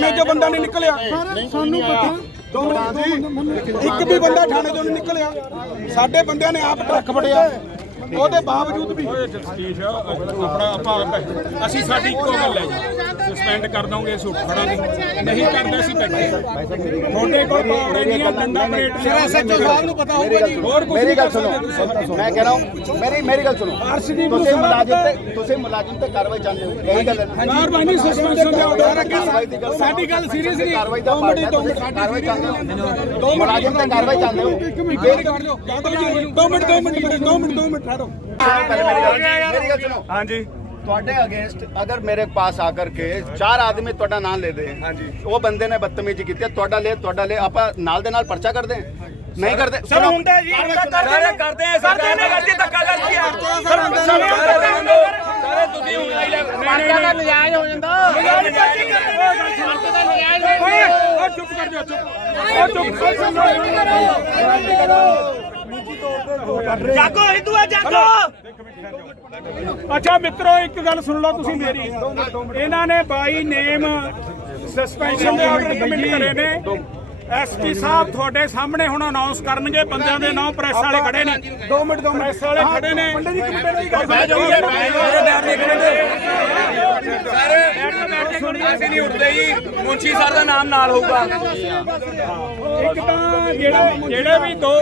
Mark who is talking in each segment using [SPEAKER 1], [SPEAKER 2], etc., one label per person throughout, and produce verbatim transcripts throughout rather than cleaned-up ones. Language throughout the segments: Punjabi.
[SPEAKER 1] ਥਾਣੇ ਚੋਂ ਬੰਦਾ ਨਹੀਂ ਨਿਕਲਿਆ ਸਾਨੂੰ ਪਤਾ ਇੱਕ ਵੀ ਬੰਦਾ ਥਾਣੇ ਚੋਂ ਨਹੀਂ ਨਿਕਲਿਆ ਸਾਡੇ ਬੰਦਿਆਂ ਨੇ ਆਪ ਟਰੱਕ ਫੜਿਆ ਉਹਦੇ ਬਾਵਜੂਦ ਵੀ
[SPEAKER 2] ਜਸਟਿਸ ਆਪਣਾ ਆਪਾਂ ਅਸੀਂ ਸਾਡੀ ਇੱਕੋ ਗੱਲ ਹੈ ਜੀ ਸਸਪੈਂਡ ਕਰ ਦੋਗੇ ਸੁੱਟ ਖੜਾਂਗੇ ਨਹੀਂ ਕਰਦੇ ਅਸੀਂ ਬੈਠੇ ਤੁਹਾਡੇ ਕੋਲ ਪਾਵਰ ਨਹੀਂ ਹੈ ਡੰਡਾ ਪਲੇਟ
[SPEAKER 1] ਸਿਰ ਐਸਐਚਓ ਸਾਹਿਬ ਨੂੰ ਪਤਾ ਹੋਊਗਾ ਜੀ
[SPEAKER 2] ਹੋਰ ਕੁਝ
[SPEAKER 3] ਮੇਰੀ ਗੱਲ ਸੁਣੋ ਮੈਂ ਕਹਿ ਰਹਾ ਹੂੰ ਮੇਰੀ ਮੇਰੀ ਗੱਲ ਸੁਣੋ ਤੁਸੀਂ ਮੁਲਾਜ਼ਮ ਤੇ ਤੁਸੀਂ ਮੁਲਾਜ਼ਮ ਤੇ ਕਾਰਵਾਈ ਚਾਹੁੰਦੇ ਹੋ ਇਹੀ ਗੱਲ ਹੈ
[SPEAKER 1] ਕਾਰਵਾਈ ਨਹੀਂ ਸਸਪੈਂਸ਼ਨ ਦਾ ਆਰਡਰ ਸਾਡੀ ਗੱਲ ਸੀਰੀਅਸ ਨਹੀਂ
[SPEAKER 3] ਕਾਰਵਾਈ ਦਾ ਕਾਰਵਾਈ ਚਾਹੁੰਦੇ ਹੋ ਦੋ ਮੁਲਾਜ਼ਮ ਤੇ ਕਾਰਵਾਈ ਚਾਹੁੰਦੇ ਹੋ
[SPEAKER 1] ਵੇਟ ਕਰ ਲਿਓ ਦੋ ਮਿੰਟ ਦੋ ਮਿੰਟ ਦੋ ਮਿੰਟ ਦੋ ਮਿੰਟ ਠਹਿਰੋ
[SPEAKER 3] मेरी गल सुनो
[SPEAKER 2] हाँ जी
[SPEAKER 3] ਤੁਹਾਡੇ ਅਗੇਂਸਟ ਅਗਰ ਮੇਰੇ ਪਾਸ ਆ ਕਰਕੇ ਚਾਰ ਆਦਮੀ ਤੁਹਾਡਾ ਨਾਮ ਲੈ ਦੇ ਹਾਂਜੀ ਉਹ ਬੰਦੇ ਨੇ ਬਦਤਮੀਜ਼ੀ ਕੀਤੀ ਤੁਹਾਡਾ ਲੈ ਤੁਹਾਡਾ ਲੈ ਆਪਾਂ ਨਾਲ ਦੇ ਨਾਲ ਪਰਚਾ ਕਰਦੇ ਨਹੀਂ ਕਰਦੇ
[SPEAKER 2] ਸਰ ਹੁੰਦਾ ਜੀ ਸਾਰੇ ਕਰਦੇ ਆ ਸਰਕਾਰ ਨੇ ਗਲਤੀ ਧੱਕਾ ਕਰਦੀ ਹੈ ਸਰ ਸਾਰੇ ਤੁਸੀਂ ਹੁਣ ਆਈ ਲੈ
[SPEAKER 4] ਪਰਚਾ ਦਾ ਨਜਾਇਜ਼ ਹੋ ਜਾਂਦਾ ਪਰਚਾ ਦਾ ਨਜਾਇਜ਼ ਹੋ
[SPEAKER 2] ਉਹ ਚੁੱਪ ਕਰ ਜਾਓ ਚੁੱਪ ਉਹ ਚੁੱਪ
[SPEAKER 4] ਜਾਗੋ ਹਿੰਦੂ ਹੈ ਜਾਗੋ
[SPEAKER 2] ਅੱਛਾ ਮਿੱਤਰੋ ਇੱਕ ਗੱਲ ਸੁਣ ਲਓ ਤੁਸੀਂ ਮੇਰੀ ਇਹਨਾਂ ਨੇ ਬਾਈ ਨੇਮ ਸਸਪੈਂਸ਼ਨ ਦੇ ਆਰਡਰ ਕਮਿਟ ਕਰੇ ਨੇ ਐਸਪੀ ਸਾਹਿਬ ਤੁਹਾਡੇ ਸਾਹਮਣੇ ਹੁਣ ਅਨਾਉਂਸ ਕਰਨਗੇ ਬੰਦਿਆਂ ਦੇ ਨਾਂ ਪ੍ਰੈਸ ਵਾਲੇ ਖੜੇ ਨੇ ਦੋ ਮਿੰਟ ਦੋ ਪ੍ਰੈਸ ਵਾਲੇ ਖੜੇ ਨੇ ਪੰਡਿਤ ਜੀ ਕਮਿਟੇ ਨਹੀਂ ਅਸੀਂ ਨਹੀਂ ਉੱਠਦੇ ਜੀ ਮੁੰਸ਼ੀ ਸਰ ਦਾ ਨਾਮ ਨਾਲ ਹੋਊਗਾ ਇੱਕ ਤਾਂ ਜਿਹੜੇ ਜਿਹੜੇ ਵੀ ਦੋ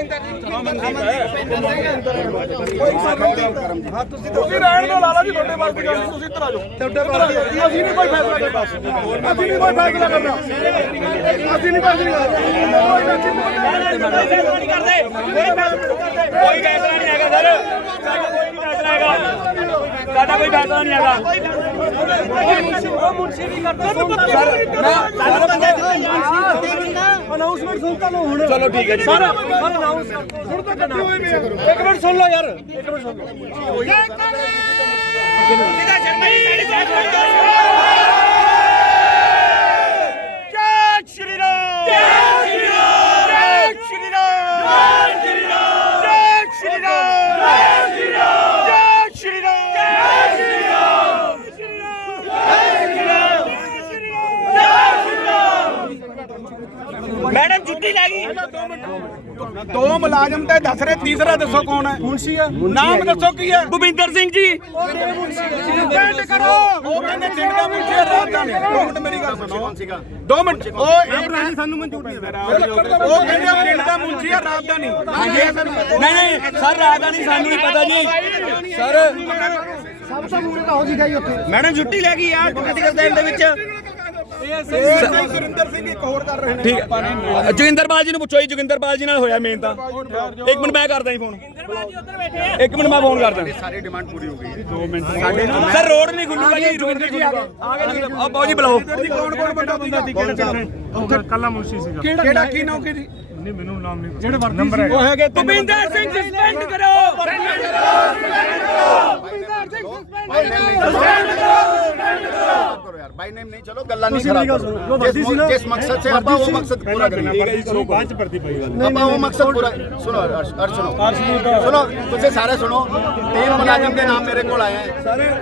[SPEAKER 1] ਹਾਂ ਤੁਸੀਂ ਤੁਸੀਂ ਰਹਿਣ ਦਿਓ ਲਾਲਾ ਜੀ ਤੁਹਾਡੇ ਪਾਸ ਦੀ ਗੱਲ ਤੁਸੀਂ ਇੱਧਰ ਆ ਜਾਓ ਤੁਹਾਡੇ ਪਾਸ ਅਸੀਂ ਨਹੀਂ ਕੋਈ ਫੈਸਲਾ ਕਰਨਾ ਅਸੀਂ ਨਹੀਂ ਕੋਈ ਫੈਸਲਾ ਕਰਨਾ ਅਸੀਂ ਨਹੀਂ ਫੈਸਲਾ
[SPEAKER 4] ਨਹੀਂ ਕਰਦੇ
[SPEAKER 2] ਕੋਈ ਫੈਸਲਾ ਨਹੀਂ ਹੈਗਾ ਸਰ ਸਾਡਾ ਕੋਈ ਫੈਸਲਾ ਨਹੀਂ ਹੈਗਾ ਸਾਡਾ ਕੋਈ ਫੈਸਲਾ ਨਹੀਂ ਹੈਗਾ
[SPEAKER 4] ਉਹ ਮੁਨਸ਼ੀ ਵੀ ਕਰਦੇ ਸਾਰੇ ਬੰਦੇ
[SPEAKER 1] ਅਨਾਉਂਸਮੈਂਟ ਸੁਣ ਤਾਂ ਲਓ ਹੁਣ
[SPEAKER 2] ਚਲੋ ਠੀਕ ਹੈ ਜੀ
[SPEAKER 1] ਸਰ ਅਨਾਉਂਸ ਹੁਣ ਤਾਂ ਇਕੱਠੇ ਹੋਏ ਨੇ ਇੱਕ ਮਿੰਟ ਸੁਣ ਲਓ ਯਾਰ ਇੱਕ ਮਿੰਟ ਸੁਣ ਲਓ
[SPEAKER 4] ਜਿਹਦਾ ਸ਼ਰਮਾ ਹੀ ਮੇਰੀ ਜੈ
[SPEAKER 2] ਸ਼੍ਰੀ ਰਾਮ
[SPEAKER 4] ਜੈ ਸ਼੍ਰੀ ਰਾਮ
[SPEAKER 2] ਜੈ ਸ਼੍ਰੀ ਰਾਮ
[SPEAKER 4] ਜੈ ਸ਼੍ਰੀ ਰਾਮ
[SPEAKER 2] ਜੈ ਸ਼੍ਰੀ ਰਾਮ
[SPEAKER 4] ਜੈ ਸ਼੍ਰੀ ਰਾਮ
[SPEAKER 2] ਜੈ ਸ਼੍ਰੀ ਰਾਮ
[SPEAKER 4] ਜੈ ਸ਼੍ਰੀ ਰਾਮ ਮੈਡਮ ਛੁੱਟੀ ਲੈ ਗਈ
[SPEAKER 1] ਦੋ ਮੁਲਾਜ਼ਮ ਤੇ ਦੱਸ ਰਹੇ ਤੀਸਰਾ ਦੱਸੋ ਕੌਣ ਹੈ ਮੁਨਸ਼ੀ ਹੈ ਨਾਮ ਦੱਸੋ ਕੀ ਹੈ
[SPEAKER 4] ਭੁਪਿੰਦਰ ਸਿੰਘ ਜੀ
[SPEAKER 1] ਸਸਪੈਂਡ ਕਰੋ ਉਹ ਕਹਿੰਦੇ ਦਿਨ ਦਾ ਮੁਨਸ਼ੀ ਹੈ ਰਾਤ ਦਾ ਨਹੀਂ ਦੋ ਮਿੰਟ ਮੇਰੀ ਗੱਲ ਸੁਣੋ ਦੋ ਮਿੰਟ ਉਹ ਇਹ ਸਾਨੂੰ ਮਨਜ਼ੂਰ ਨਹੀਂ ਉਹ ਕਹਿੰਦੇ ਦਿਨ ਦਾ ਮੁਨਸ਼ੀ ਹੈ ਰਾਤ ਦਾ ਨਹੀਂ
[SPEAKER 2] ਨਹੀਂ ਨਹੀਂ ਸਰ ਰਾਤ ਦਾ ਨਹੀਂ ਸਾਨੂੰ ਨਹੀਂ ਪਤਾ ਜੀ ਸਰ
[SPEAKER 1] ਸਭ ਤੋਂ ਮੂਰੇ ਤਾਂ ਹੋ ਸੀਗਾ ਜੀ ਉੱਥੇ
[SPEAKER 2] ਮੈਡਮ ਛੁੱਟੀ ਲੈ ਗਈ ਯਾਰ ਪੋਲੀਟੀਕਲ ਸੈਲ ਦੇ ਵਿੱਚ
[SPEAKER 1] ਸੁਰਿੰਦਰ ਸਿੰਘ ਇੱਕ ਹੋਰ ਕਰ ਰਹੇ ਨੇ
[SPEAKER 2] ਠੀਕ ਜੋਗਿੰਦਰਪਾਲ ਜੀ ਨੂੰ ਪੁੱਛੋ ਜੀ ਜੋਗਿੰਦਰਪਾਲ ਜੀ ਨਾਲ ਹੋਇਆ ਮੇਨ ਤਾਂ ਇੱਕ ਮਿੰਟ ਮੈਂ ਕਰਦਾ ਜੀ ਫੋਨ ਇੱਕ ਮਿੰਟ ਮੈਂ ਫੋਨ ਕਰਦਾ
[SPEAKER 3] ਸਾਰੀ ਡਿਮਾਂਡ ਪੂਰੀ ਹੋ ਗਈ ਹੈ
[SPEAKER 2] ਦੋ ਮਿੰਟ ਸਰ ਰੋਡ ਨਹੀਂ ਖੁੱਲੂਗਾ ਜੀ ਜੋਗਿੰਦਰ ਜੀ ਆ ਗਏ ਆ ਬਾਊ ਜੀ ਬੁਲਾਓ
[SPEAKER 1] ਕੌਣ ਕੌਣ ਬੰਦਾ ਬੰਦਾ ਸੀ ਕਿਹੜਾ ਕੱਲਾ ਮੁਨਸ਼ੀ ਸੀਗਾ ਕਿਹੜਾ ਕੀ ਨਾਮ ਕੀ ਜੀ ਨਹੀਂ ਮੈਨੂੰ ਨਾਮ ਨਹੀਂ ਜਿਹੜੇ ਨੰਬਰ ਹੈ ਉਹ ਹੈਗੇ
[SPEAKER 4] ਭੁਪਿੰਦਰ ਸਿੰਘ ਸਸਪੈਂਡ ਕਰੋ
[SPEAKER 3] ਕਰੋ ਯਾਰ ਬਾਈ ਨੇਮ ਨਹੀਂ ਚਲੋ ਗੱਲਾਂ ਨਹੀਂ ਖਰਾਬ ਕਰੋ ਜਿਸ ਮਕਸਦ ਸੇ ਆਪਾਂ ਉਹ ਮਕਸਦ ਪੂਰਾ ਕਰਾਂਗੇ
[SPEAKER 1] ਬਾਅਦ ਚ ਭਰਤੀ ਪਈ
[SPEAKER 3] ਆਪਾਂ ਉਹ ਮਕਸਦ ਪੂਰਾ ਸੁਣੋ ਅਰਸ਼ ਅਰਸ਼ ਸੁਣੋ ਸੁਣੋ ਤੁਸੀਂ ਸਾਰੇ ਸੁਣੋ तीन मुलाजिम के नाम मेरे को आए हैं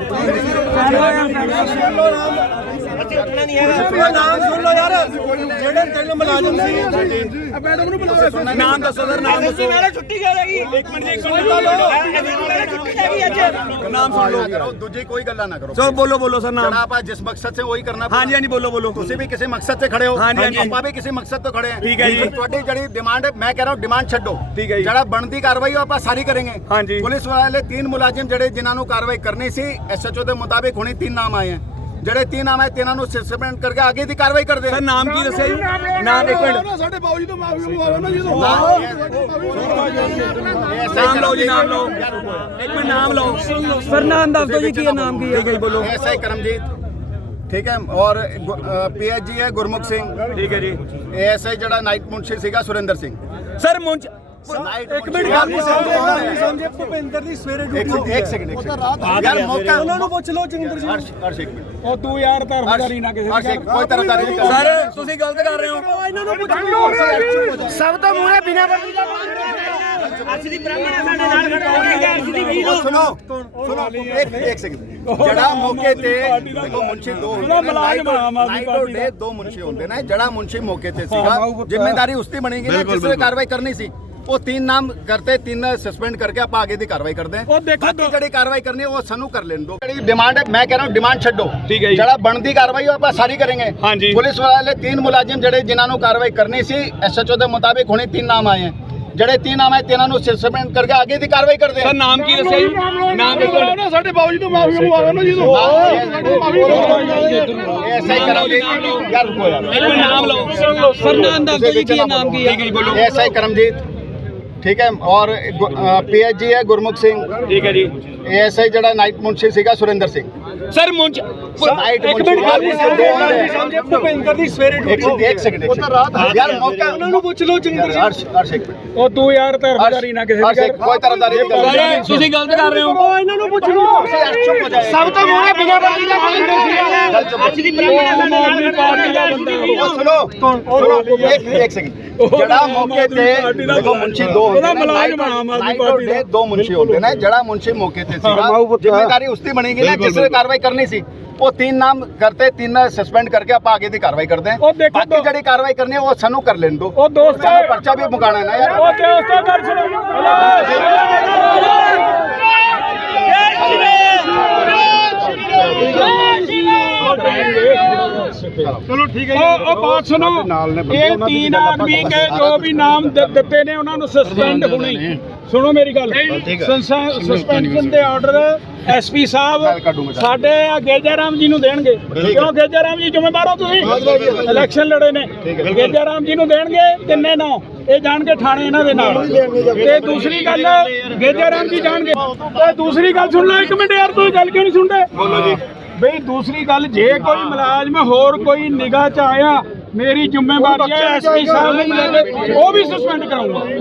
[SPEAKER 1] ਨਾਮ ਸੁਣ ਲਓ ਯਾਰ ਜਿਹੜੇ ਤਿੰਨ ਮੁਲਾਜ਼ਮ ਸੀ ਮੈਡਮ ਨੂੰ ਬੁਲਾਓ
[SPEAKER 2] ਨਾਮ ਦੱਸੋ ਸਰ ਨਾਮ ਦੱਸੋ
[SPEAKER 4] ਮੇਰੇ ਛੁੱਟੀ ਕਿਉਂ ਲੱਗੀ
[SPEAKER 2] ਇੱਕ ਮਿੰਟ ਜੀ ਇੱਕ ਮਿੰਟ
[SPEAKER 4] ਮੇਰੇ ਛੁੱਟੀ ਲੱਗੀ ਅੱਜ
[SPEAKER 3] नाम सुन लो करो दूसरी कोई गल्ला ना करो
[SPEAKER 2] ਸਰ ਬੋਲੋ ਬੋਲੋ ਸਰ ਨਾਮ
[SPEAKER 3] आप जिस मकसद से वही करना
[SPEAKER 2] हाँ जी हाँ जी बोलो बोलो
[SPEAKER 3] ਤੁਸੀਂ ਵੀ ਕਿਸੇ ਮਕਸਦ ਤੇ ਖੜੇ ਹੋ
[SPEAKER 2] ਹਾਂਜੀ, ਹਾਂਜੀ।
[SPEAKER 3] ਆਪਾਂ ਵੀ ਕਿਸੇ ਮਕਸਦ ਤੋਂ ਖੜੇ ਹਾਂ
[SPEAKER 2] ਠੀਕ ਹੈ ਜੀ।
[SPEAKER 3] ਤੁਹਾਡੀ ਜਿਹੜੀ ਡਿਮਾਂਡ ਹੈ ਮੈਂ ਕਹਿ ਰਹਾ ਹਾਂ ਡਿਮਾਂਡ ਛੱਡੋ
[SPEAKER 2] ਠੀਕ ਹੈ ਜੀ।
[SPEAKER 3] ਜਿਹੜਾ ਬਣਦੀ ਕਾਰਵਾਈ ਉਹ ਆਪਾਂ ਸਾਰੀ ਕਰਾਂਗੇ
[SPEAKER 2] ਹਾਂਜੀ।
[SPEAKER 3] ਪੁਲਿਸ ਵਾਲੇ ਤਿੰਨ ਮੁਲਾਜ਼ਮ ਜਿਹੜੇ ਜਿਨ੍ਹਾਂ ਨੂੰ ਕਾਰਵਾਈ ਕਰਨੀ ਸੀ ਐਸਐਚਓ ਦੇ ਮੁਤਾਬਿਕ ਹੁਣੇ ਤਿੰਨ ਨਾਮ ਆਏ ਹਨ ਜਿਹੜੇ ਤਿੰਨ ਨਾਮ ਆਏ ਤਿੰਨਾਂ ਨੂੰ ਸਸਪੈਂਡ ਕਰਕੇ ਅੱਗੇ ਦੀ ਕਾਰਵਾਈ ਕਰਦੇ
[SPEAKER 2] ਸਰ ਨਾਮ ਕੀ ਦੱਸਿਆ ਜੀ ਨਾਮ ਇੱਕ ਮਿੰਟ
[SPEAKER 1] ਸਾਡੇ ਬਾਊ ਜੀ ਤੋਂ ਮਾਫੀ ਮੰਗਵਾਓ ਨਾ ਜੀ
[SPEAKER 2] ਨਾਮ ਲਓ ਜੀ ਨਾਮ ਲਓ ਇੱਕ ਮਿੰਟ ਨਾਮ ਲਓ
[SPEAKER 1] ਸਰ ਨਾਮ ਦੱਸ ਦਿਓ ਜੀ ਕੀ ਨਾਮ ਕੀ
[SPEAKER 2] ਠੀਕ ਹੈ ਜੀ ਬੋਲੋ
[SPEAKER 3] एसआई करमजीत ठीक है और पीएच जी है गुरमुख सिंह
[SPEAKER 2] ਠੀਕ ਹੈ ਜੀ
[SPEAKER 3] एएसआई जड़ा नाइट मुंशी सीगा सुरेंद्र सिंह
[SPEAKER 2] ਸਰ ਮੁੰਚ
[SPEAKER 1] ਇੱਕ ਮਿੰਟ ਗੱਲ ਨਹੀਂ ਸਮਝੇ ਸਮਝੇ ਭੁਪਿੰਦਰ ਦੀ ਸਵੇਰੇ ਡਿਊਟੀ
[SPEAKER 3] एक सेकंड एक सेकंड यार मौका
[SPEAKER 1] ਉਹਨਾਂ ਨੂੰ ਪੁੱਛ ਲਓ ਜਗਿੰਦਰ ਜੀ
[SPEAKER 3] हर्ष हर्ष एक मिनट
[SPEAKER 2] ਉਹ ਤੂੰ ਯਾਰ ਤਰਫਦਾਰੀ ਨਾ ਕਿਸੇ
[SPEAKER 3] हर्ष एक कोई तरफदारी नहीं कर
[SPEAKER 2] ਸਰ ਤੁਸੀਂ ਗਲਤ ਕਰ ਰਹੇ ਹੋ
[SPEAKER 1] ਇਹਨਾਂ ਨੂੰ ਪੁੱਛ ਲਓ
[SPEAKER 4] ਸਭ ਤੋਂ ਮੂਰੇ ਬਿਨਾ ਵਰਦੀ ਦਾ ਅਰਸ਼ ਦੀ ਬ੍ਰਾਹਮਣ ਸਾਡੇ ਨਾਲ ਖੜਾ ਹੋ ਗਿਆ ਅਰਸ਼ ਦੀ
[SPEAKER 3] ਸੁਣੋ ਸੁਣੋ ਇੱਕ ਇੱਕ ਸੈਕਿੰਡ ਜਿਹੜਾ ਮੌਕੇ ਤੇ ਦੇਖੋ ਮੁਨਸ਼ੀ ਦੋ ਹੁੰਦੇ ਨੇ ਨਾਈਟ ਔਰ ਡੇ ਦੋ ਮੁਨਸ਼ੀ ਹੁੰਦੇ ਨੇ ਜਿਹੜਾ ਮੁਨਸ਼ੀ ਮੌਕੇ ਤੇ ਸੀਗਾ ਜ਼ਿੰਮੇਵਾਰੀ ਉਸਦੀ ਬਣੇਗੀ ਨਾ ਜਿਸ ਤੇ ਕਾਰਵਾਈ ਕਰਨੀ ਸੀ ਉਹ ਤਿੰਨ ਨਾਮ ਕਰਤੇ ਤਿੰਨ ਸਸਪੈਂਡ ਕਰਕੇ ਆਪਾਂ ਆगे ਦੀ ਕਾਰਵਾਈ ਕਰਦੇ ਹਾਂ
[SPEAKER 2] ਉਹ ਦੇਖੋ
[SPEAKER 3] ਬਾਕੀ ਜਿਹੜੀ ਕਾਰਵਾਈ ਕਰਨੀ ਹੈ ਉਹ ਸਾਨੂੰ ਕਰ ਲੈਣ ਦੋ ਜਿਹੜੀ ਡਿਮਾਂਡ ਹੈ ਮੈਂ ਕਹਿ ਰਹਾ ਹੂੰ ਡਿਮਾਂਡ ਛੱਡੋ
[SPEAKER 1] ਠੀਕ ਹੈ ਜੀ।
[SPEAKER 3] ਜਿਹੜਾ ਬਣਦੀ ਕਾਰਵਾਈ ਉਹ ਆਪਾਂ ਸਾਰੀ ਕਰਾਂਗੇ
[SPEAKER 1] ਹਾਂਜੀ।
[SPEAKER 3] ਪੁਲਿਸ ਵਾਲੇ ਤਿੰਨ ਮੁਲਾਜ਼ਮ ਜਿਹੜੇ ਜਿਨ੍ਹਾਂ ਨੂੰ ਕਾਰਵਾਈ ਕਰਨੀ ਸੀ ਐਸਐਚਓ ਦੇ ਮੁਤਾਬਿਕ ਹੁਣੇ ਤਿੰਨ ਨਾਮ ਆਏ ਹੈ ਜਿਹੜੇ ਤਿੰਨ ਨਾਮ ਹੈ ਤਿੰਨਾਂ ਨੂੰ ਸਸਪੈਂਡ ਕਰਕੇ ਆਗੇ ਦੀ ਕਾਰਵਾਈ ਕਰਦੇ
[SPEAKER 1] ਸਰ ਨਾਮ ਕੀ ਦੱਸਿਆ ਜੀ ਨਾਮ ਦੱਸੋ
[SPEAKER 2] ਸਾਡੇ ਬਾਬੂ ਜੀ ਤੋਂ ਮਾਫੀ ਮੰਗਵਾਓ ਨਾ ਜੀ
[SPEAKER 3] ਐਸਾ ਹੀ ਕਰਮਜੀਤ ਯਾਰ ਰੁਕੋ ਯਾਰ
[SPEAKER 1] ਇੱਕ ਨਾਮ ਲਓ
[SPEAKER 5] ਸਰ ਨਾਮ ਦੱਸ ਦਿਓ ਜੀ ਕੀ ਨਾਮ ਕੀ ਹੈ
[SPEAKER 1] ਠੀਕ ਹੈ ਜੀ ਬੋਲੋ
[SPEAKER 3] ਐਸਾ ही करमजीत ठीक है और पीएचजी है गुरमुख सिंह
[SPEAKER 1] ਠੀਕ ਹੈ ਜੀ
[SPEAKER 3] एएसआई जड़ा नाइट मुंशी सीगा सुरेंद्र सिंह
[SPEAKER 1] ਸਰ ਮੁੰਚ
[SPEAKER 3] नाइट
[SPEAKER 1] ਇੱਕ
[SPEAKER 3] मुंशी
[SPEAKER 1] ਮਿੰਟ
[SPEAKER 3] समझे भूपेंद्र दी सवेरे एक एक सेकंड एक सेकंड यार मौका उन्होंने ਨੂੰ ਪੁੱਛ ਲਓ ਚੰਦਰ ਸਿੰਘ ਹਰਸ਼ ਹਰਸ਼ ਇੱਕ ਮਿੰਟ
[SPEAKER 2] ਉਹ ਤੂੰ ਯਾਰ ਤਰਫਦਾਰੀ ਨਾ ਕਿਸੇ ਦੀ ਕਰ
[SPEAKER 3] ਕੋਈ ਤਰਫਦਾਰੀ ਨਹੀਂ ਕਰ
[SPEAKER 1] ਸਰ ਤੁਸੀਂ ਗਲਤ ਕਰ ਰਹੇ ਹੋ
[SPEAKER 2] ਉਹ ਇਹਨਾਂ ਨੂੰ ਪੁੱਛ ਲਓ
[SPEAKER 3] ਤੁਸੀਂ ਹਰਸ਼ ਚੁੱਪ ਹੋ ਜਾਏ
[SPEAKER 4] ਸਭ ਤੋਂ ਮੋਹਰੇ ਬਿਨਾਂ ਬੰਦੀ ਦਾ ਬੰਦਾ
[SPEAKER 2] ਅੱਜ ਦੀ ਆਦਮੀ ਪਾਰਟੀ ਦਾ ਬੰਦਾ
[SPEAKER 3] ਉਹ ਸੁਣੋ ਸੁਣੋ ਇੱਕ ਇੱਕ ਸੈਕਿੰਡ ਜਿਹੜਾ ਮੌਕੇ ਤੇ ਦੇਖੋ ਮੁੰਸ਼ੀ ਦੋ
[SPEAKER 2] ਉਹਦਾ ਮੁਲਾਜ਼ਮ ਆਮ ਆਦਮੀ ਪਾਰਟੀ ਦਾ
[SPEAKER 3] ਦੋ ਮੁੰਸ਼ੀ ਹੁੰਦੇ ਨੇ ਜਿਹੜਾ ਮੁੰਸ਼ੀ ਮੌਕੇ ਤੇ ਸੀਗਾ ਜ਼ਿੰਮੇਵਾਰੀ ਉਸਦੀ ਬਣੇਗੀ ਨਾ ਜਿਸ ਨੇ ਕਾਰਵਾਈ ਕਰਨੀ ਸੀ ਉਹ ਤਿੰਨ ਨਾਮ ਕਰਤੇ ਤਿੰਨ ਸਸਪੈਂਡ ਕਰਕੇ ਆਪਾਂ ਆਗੇ ਦੀ ਕਾਰਵਾਈ ਕਰਦੇ
[SPEAKER 2] ਉਹ
[SPEAKER 3] ਹਾਂ
[SPEAKER 2] ਦੇਖੋ
[SPEAKER 3] ਬਾਕੀ ਜਿਹੜੀ ਕਾਰਵਾਈ ਕਰਨੀ ਹੈ ਉਹ ਸਾਨੂੰ ਕਰ ਲੈਣ ਦੋ
[SPEAKER 2] ਉਹ ਦੋਸਤ
[SPEAKER 3] ਸਾਨੂੰ ਪਰਚਾ ਵੀ ਮੁਕਾਣਾ ਹੈ ਨਾ ਯਾਰ
[SPEAKER 2] ਉਹ ਤੇ ਉਸ ਤੋਂ ਗੱਲ ਸੁਣੋ ਚਲੋ ਠੀਕ ਹੈ ਉਹ ਬਾਤ ਸੁਣੋ ਇਹ तीन आदमी के जो भी नाम ਦਿੱਤੇ ਨੇ ਉਹਨਾਂ ਨੂੰ ਸਸਪੈਂਡ ਹੋਣੇ ਸੁਣੋ ਮੇਰੀ ਗੱਲ ਸਸਪੈਂਸ਼ਨ ਦੇ ਆਰਡਰ ਐਸਪੀ ਸਾਹਿਬ ਸਾਡੇ ਗੇਜਾ ਰਾਮ ਜੀ ਨੂੰ ਦੇਣਗੇ ਕਿਉਂ ਗੇਜਾ ਰਾਮ ਜੀ ਜ਼ਿੰਮੇਵਾਰ ਹੋ ਤੁਸੀਂ ਇਲੈਕਸ਼ਨ ਲੜੇ ਨੇ ਗੇਜਾ ਰਾਮ ਜੀ ਨੂੰ ਦੇਣਗੇ ਤਿੰਨੇ ਨੌ ਇਹ ਜਾਣ ਕੇ ਥਾਣੇ ਇਹਨਾਂ ਦੇ ਨਾਲ ਤੇ ਦੂਸਰੀ ਗੱਲ ਗੇਜਾ ਰਾਮ ਜੀ ਜਾਣਗੇ ਤੇ ਦੂਸਰੀ ਗੱਲ ਸੁਣ ਲਓ ਇੱਕ ਮਿੰਟ ਯਾਰ ਤੁਸੀਂ ਗੱਲ ਕਿਉਂ ਨਹੀਂ ਸੁਣਦੇ ਬੋਲੋ ਜੀ ਬਈ ਦੂਸਰੀ ਗੱਲ ਜੇ ਕੋਈ ਮੁਲਾਜ਼ਮ ਹੋਰ ਕੋਈ ਨਿਗਾਹ ਚ ਆਇਆ ਮੇਰੀ ਜ਼ਿੰਮੇਵਾਰੀ ਹੈ ਐਸਪੀ ਸਾਹਿਬ ਨੂੰ ਲੈ ਕੇ ਉਹ ਵੀ ਸਸਪੈਂਡ ਕਰਾਉਂਗਾ